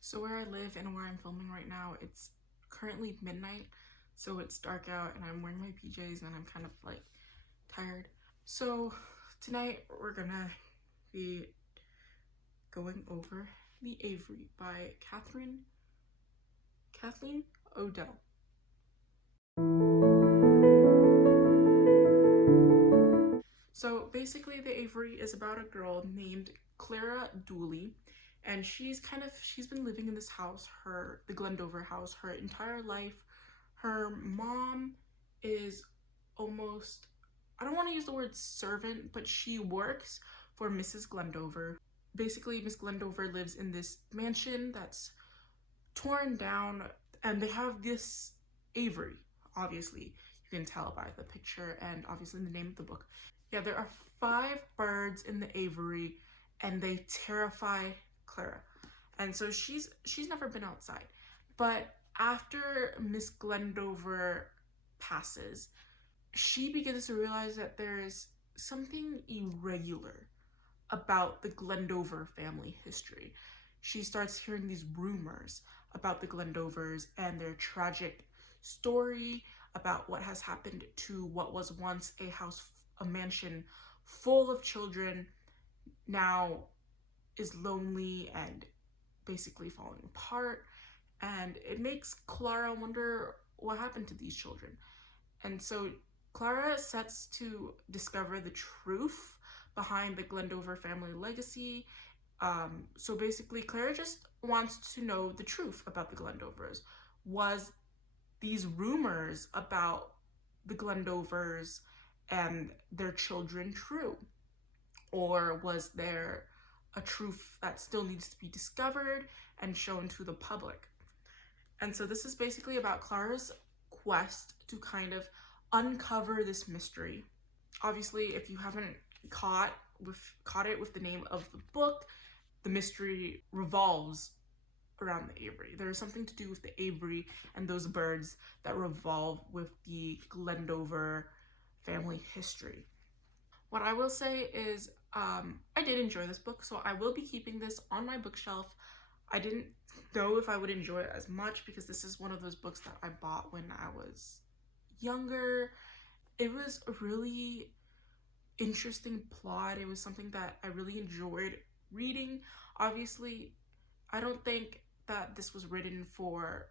So where I live and where I'm filming right now, it's currently midnight, so it's dark out and I'm wearing my PJs and I'm kind of like tired. So tonight we're gonna be going over The Aviary by Kathleen Odell. So basically The Aviary is about a girl named Clara Dooley, and she's been living in this house, the Glendover house, her entire life. Her mom is almost, I don't want to use the word servant, but she works for Mrs. Glendover. Basically, Miss Glendover lives in this mansion that's torn down, and they have this aviary. Obviously, you can tell by the picture and obviously the name of the book. Yeah, there are 5 birds in the aviary, and they terrify Clara. And so she's never been outside. But after Miss Glendover passes, she begins to realize that there is something irregular about the Glendover family history. She starts hearing these rumors about the Glendovers and their tragic story, about what has happened to what was once a mansion full of children, now is lonely and basically falling apart. And it makes Clara wonder what happened to these children. And so Clara sets to discover the truth behind the Glendover family legacy. So basically, Clara just wants to know the truth about the Glendovers. Was these rumors about the Glendovers and their children true? Or was there a truth that still needs to be discovered and shown to the public? And so this is basically about Clara's quest to kind of uncover this mystery. Obviously, if you haven't caught it with the name of the book, the mystery revolves around the aviary. There is something to do with the aviary and those birds that revolve with the Glendover family history. What I will say is I did enjoy this book, so I will be keeping this on my bookshelf. I didn't know if I would enjoy it as much because this is one of those books that I bought when I was younger. It was a really interesting plot. It was something that I really enjoyed reading. Obviously, I don't think that this was written for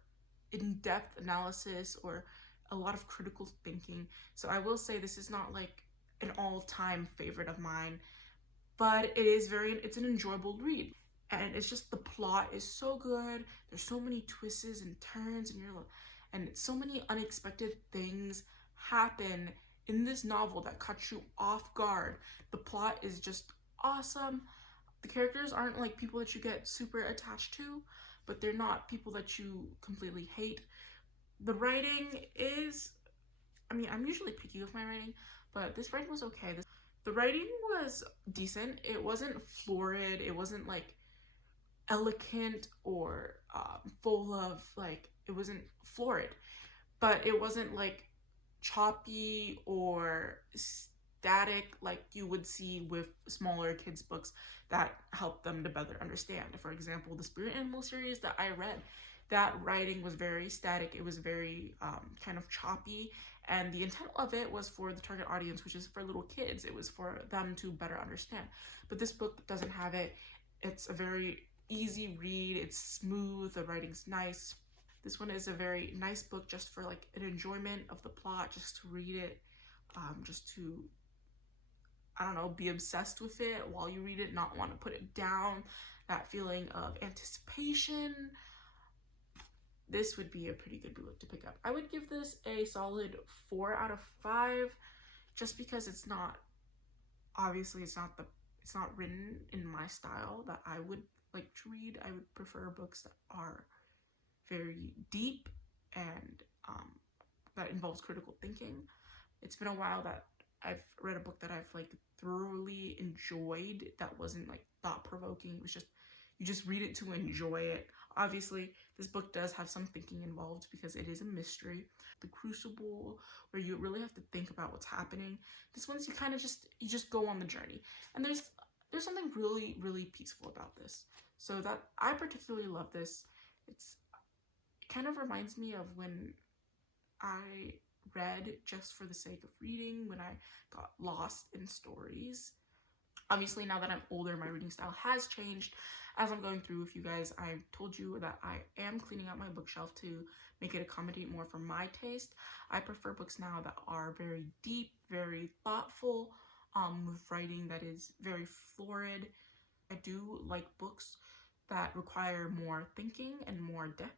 in-depth analysis or a lot of critical thinking. So I will say this is not like an all-time favorite of mine, but it's an enjoyable read. And it's just the plot is so good. There's so many twists and turns, and so many unexpected things happen in this novel that cuts you off guard. The plot is just awesome. The characters aren't like people that you get super attached to, but they're not people that you completely hate. The writing is, I'm usually picky with my writing, but this writing was okay. The writing was decent. It wasn't florid. It wasn't like elegant or full of it wasn't florid, but it wasn't like choppy or static like you would see with smaller kids books that help them to better understand. For example, the Spirit Animal series that I read, that writing was very static. It was very kind of choppy, and the intent of it was for the target audience, which is for little kids. It was for them to better understand. But this book doesn't have it. It's a very easy read. It's smooth. The writing's nice. This one is a very nice book just for like an enjoyment of the plot, just to read it, just to, I don't know, be obsessed with it while you read it, not want to put it down, that feeling of anticipation. This would be a pretty good book to pick up. I would give this a solid 4 out of 5, just because it's not written in my style that I would like to read. I would prefer books that are very deep and that involves critical thinking. It's been a while that I've read a book that I've like thoroughly enjoyed that wasn't like thought-provoking. It was just, you just read it to enjoy it. Obviously, this book does have some thinking involved because it is a mystery. The Crucible, where you really have to think about what's happening. This one's you just go on the journey. And there's something really, really peaceful about this. So that I particularly love this. It kind of reminds me of when I read just for the sake of reading, when I got lost in stories. Obviously, now that I'm older, my reading style has changed. As I'm going through with you guys, I told you that I am cleaning out my bookshelf to make it accommodate more for my taste. I prefer books now that are very deep, very thoughtful, with writing that is very florid. I do like books that require more thinking and more depth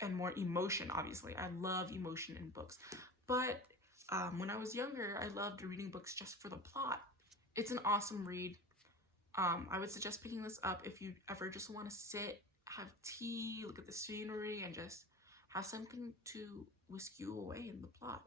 and more emotion, obviously. I love emotion in books. But when I was younger, I loved reading books just for the plot. It's an awesome read. I would suggest picking this up if you ever just want to sit, have tea, look at the scenery, and just have something to whisk you away in the plot.